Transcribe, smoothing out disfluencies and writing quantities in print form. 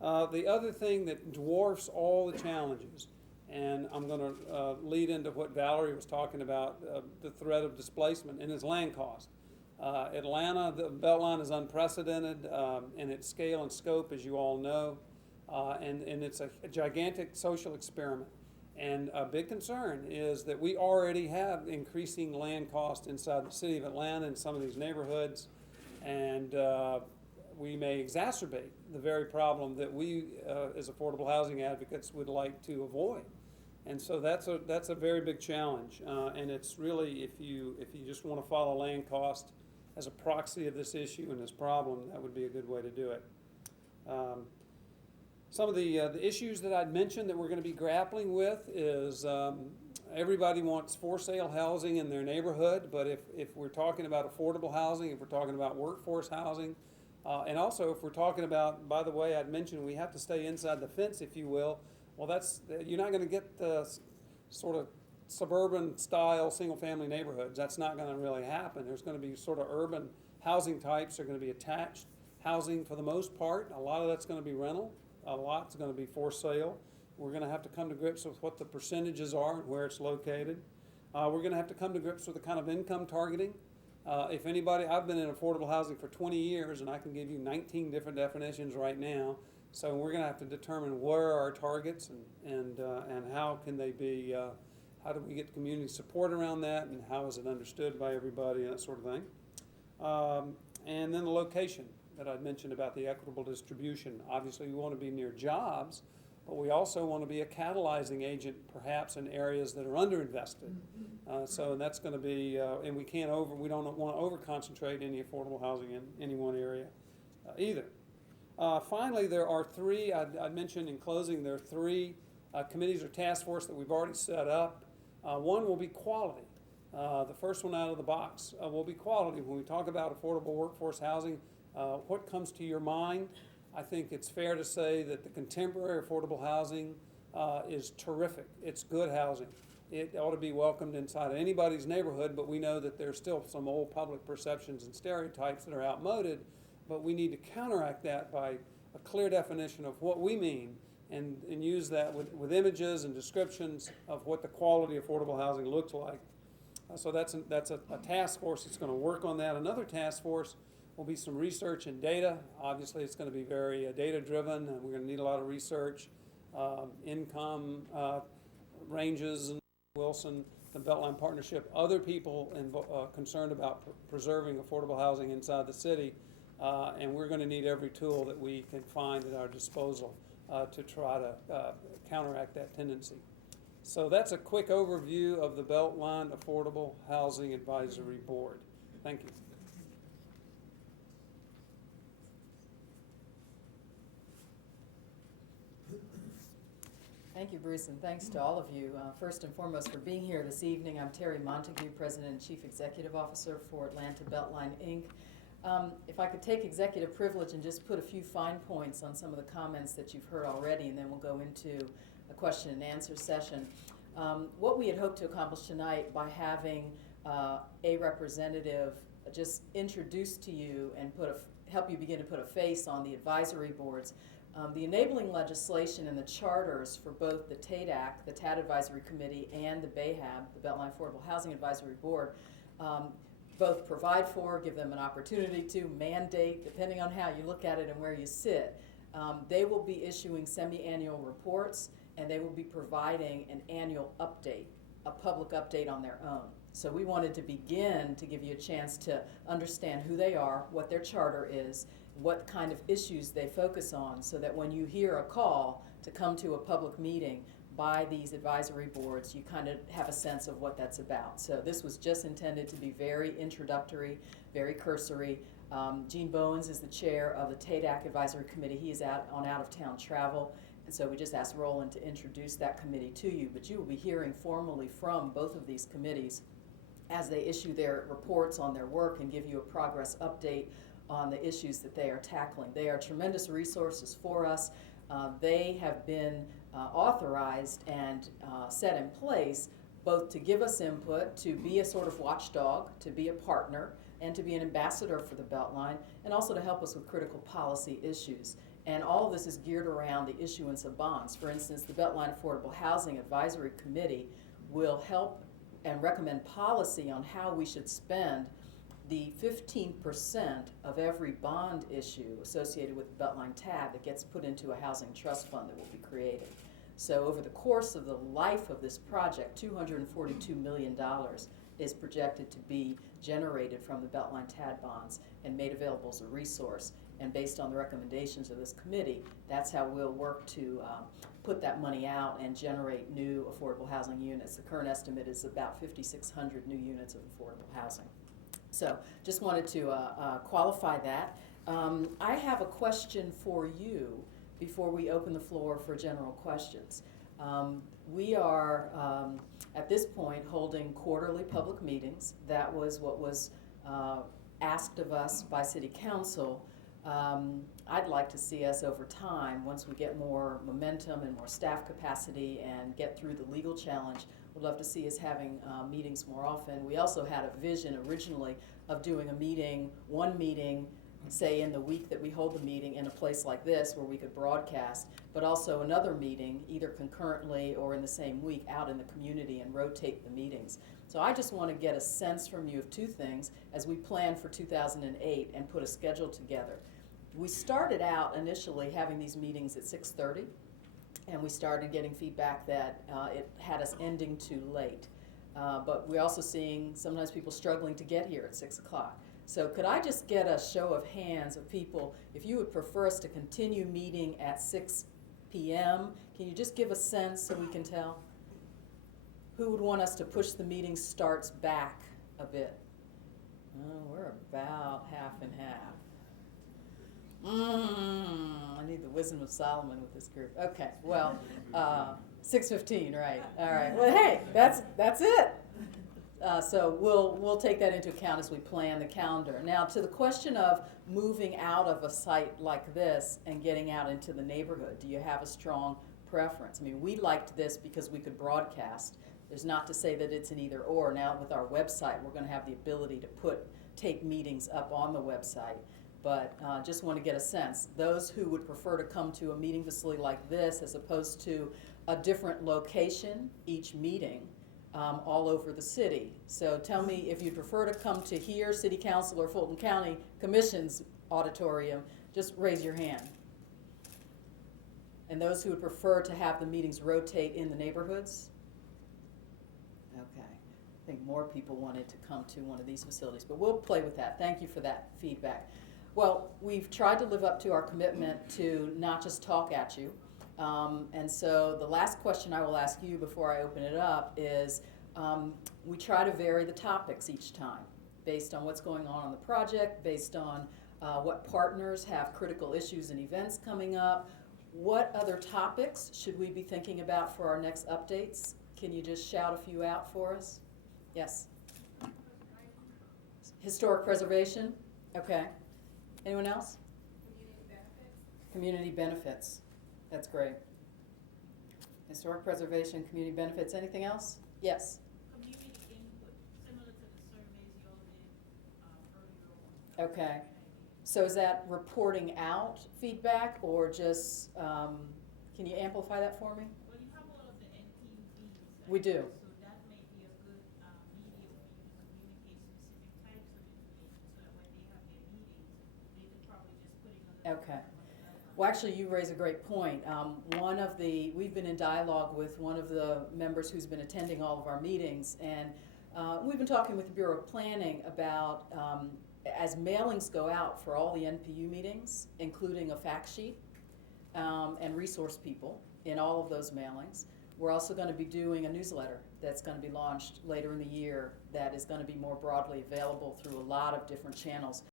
The other thing that dwarfs all the challenges, and I'm going to lead into what Valerie was talking about, the threat of displacement, and is land cost. Atlanta, the Beltline is unprecedented in its scale and scope, as you all know, and it's a gigantic social experiment. And a big concern is that we already have increasing land cost inside the city of Atlanta in some of these neighborhoods, and we may exacerbate the very problem that we, as affordable housing advocates, would like to avoid. And so that's a very big challenge, and it's really, if you just want to follow land cost as a proxy of this issue and this problem, that would be a good way to do it. Some of the issues that I'd mentioned that we're going to be grappling with is everybody wants for sale housing in their neighborhood, but if we're talking about affordable housing, if we're talking about workforce housing, and also if we're talking about, by the way, I'd mentioned we have to stay inside the fence, if you will. Well, you're not going to get the sort of suburban style single family neighborhoods. That's not going to really happen. There's going to be sort of urban housing types. Are going to be attached housing for the most part. A lot of that's going to be rental. A lot's going to be for sale. We're going to have to come to grips with what the percentages are and where it's located. We're going to have to come to grips with the kind of income targeting. If anybody, I've been in affordable housing for 20 years, and I can give you 19 different definitions right now. So we're going to have to determine where are our targets and how can they be, how do we get community support around that, and how is it understood by everybody, and that sort of thing. And then the location that I mentioned about the equitable distribution. Obviously, we want to be near jobs, but we also want to be a catalyzing agent, perhaps in areas that are underinvested. So that's going to be, and we don't want to over-concentrate any affordable housing in any one area either. Finally, there are three, I mentioned in closing, there are three committees or task force that we've already set up. One will be quality. The first one out of the box will be quality. When we talk about affordable workforce housing, what comes to your mind? I think it's fair to say that the contemporary affordable housing is terrific. It's good housing. It ought to be welcomed inside of anybody's neighborhood, but we know that there's still some old public perceptions and stereotypes that are outmoded, but we need to counteract that by a clear definition of what we mean and use that with images and descriptions of what the quality affordable housing looks like. So that's a task force that's going to work on that. Another task force will be some research and data. Obviously, it's going to be very data-driven, and we're going to need a lot of research, income ranges, and Wilson, the Beltline Partnership, other people concerned about preserving affordable housing inside the city, and we're going to need every tool that we can find at our disposal to try to counteract that tendency. So that's a quick overview of the Beltline Affordable Housing Advisory Board. Thank you. Thank you, Bruce, and thanks to all of you. First and foremost, for being here this evening. I'm Terry Montague, President and Chief Executive Officer for Atlanta Beltline, Inc. If I could take executive privilege and just put a few fine points on some of the comments that you've heard already, and then we'll go into a question and answer session. What we had hoped to accomplish tonight by having a representative just introduce to you and help you begin to put a face on the advisory boards. The enabling legislation and the charters for both the TADAC, the TAD Advisory Committee, and the BAHAB, the Beltline Affordable Housing Advisory Board, both provide for, give them an opportunity to, mandate, depending on how you look at it and where you sit. They will be issuing semi-annual reports, and they will be providing an annual update, a public update on their own. So we wanted to begin to give you a chance to understand who they are, what their charter is, what kind of issues they focus on, so that when you hear a call to come to a public meeting by these advisory boards, you kind of have a sense of what that's about. So this was just intended to be very introductory, very cursory. Gene Bowens is the chair of the TADAC Advisory Committee. He is on out-of-town travel, and so we just asked Roland to introduce that committee to you. But you will be hearing formally from both of these committees as they issue their reports on their work and give you a progress update on the issues that they are tackling. They are tremendous resources for us. They have been authorized and set in place both to give us input, to be a sort of watchdog, to be a partner, and to be an ambassador for the Beltline, and also to help us with critical policy issues. And all of this is geared around the issuance of bonds. For instance, the Beltline Affordable Housing Advisory Committee will help and recommend policy on how we should spend the 15% of every bond issue associated with the Beltline tab that gets put into a housing trust fund that will be created. So over the course of the life of this project, $242 million is projected to be generated from the Beltline TAD bonds and made available as a resource. And based on the recommendations of this committee, that's how we'll work to put that money out and generate new affordable housing units. The current estimate is about 5,600 new units of affordable housing. So just wanted to qualify that. I have a question for you before we open the floor for general questions. We are, at this point, holding quarterly public meetings. That was what was asked of us by City Council. I'd like to see us over time, once we get more momentum and more staff capacity and get through the legal challenge, would love to see us having meetings more often. We also had a vision originally of doing a meeting, one meeting, say in the week that we hold the meeting in a place like this where we could broadcast, but also another meeting either concurrently or in the same week out in the community and rotate the meetings. So I just want to get a sense from you of two things as we plan for 2008 and put a schedule together. We started out initially having these meetings at 6:30, and we started getting feedback that it had us ending too late. But we're also seeing sometimes people struggling to get here at 6 o'clock. So could I just get a show of hands of people, if you would prefer us to continue meeting at 6 p.m., can you just give a sense so we can tell? Who would want us to push the meeting starts back a bit? Oh, we're about half and half. I need the wisdom of Solomon with this group. Okay, well, 6:15, right? All right. Well, hey, that's it. So we'll take that into account as we plan the calendar. Now, to the question of moving out of a site like this and getting out into the neighborhood, do you have a strong preference? I mean, we liked this because we could broadcast. There's not to say that it's an either or. Now, with our website, we're going to have the ability to take meetings up on the website. But just want to get a sense. Those who would prefer to come to a meeting facility like this as opposed to a different location each meeting all over the city. So tell me if you'd prefer to come to here, City Council or Fulton County Commission's auditorium, just raise your hand. And those who would prefer to have the meetings rotate in the neighborhoods? Okay. I think more people wanted to come to one of these facilities, but we'll play with that. Thank you for that feedback. Well, we've tried to live up to our commitment to not just talk at you. And so the last question I will ask you before I open it up is we try to vary the topics each time based on what's going on the project, based on what partners have critical issues and events coming up. What other topics should we be thinking about for our next updates? Can you just shout a few out for us? Yes. Historic preservation? Okay. Anyone else? Community benefits. Community benefits. That's great. Historic preservation, community benefits. Anything else? Yes. Community input, similar to the surveys you all did earlier on. Okay. So is that reporting out feedback or just, can you amplify that for me? Well, you have all of the NPVs. We do. So that may be a good medium for you to communicate specific types of information so that when they have their meetings, they could probably just put it on the Okay. Well, actually, you raise a great point. We've been in dialogue with one of the members who's been attending all of our meetings, and we've been talking with the Bureau of Planning about, as mailings go out for all the NPU meetings, including a fact sheet and resource people in all of those mailings, we're also going to be doing a newsletter that's going to be launched later in the year that is going to be more broadly available through a lot of different channels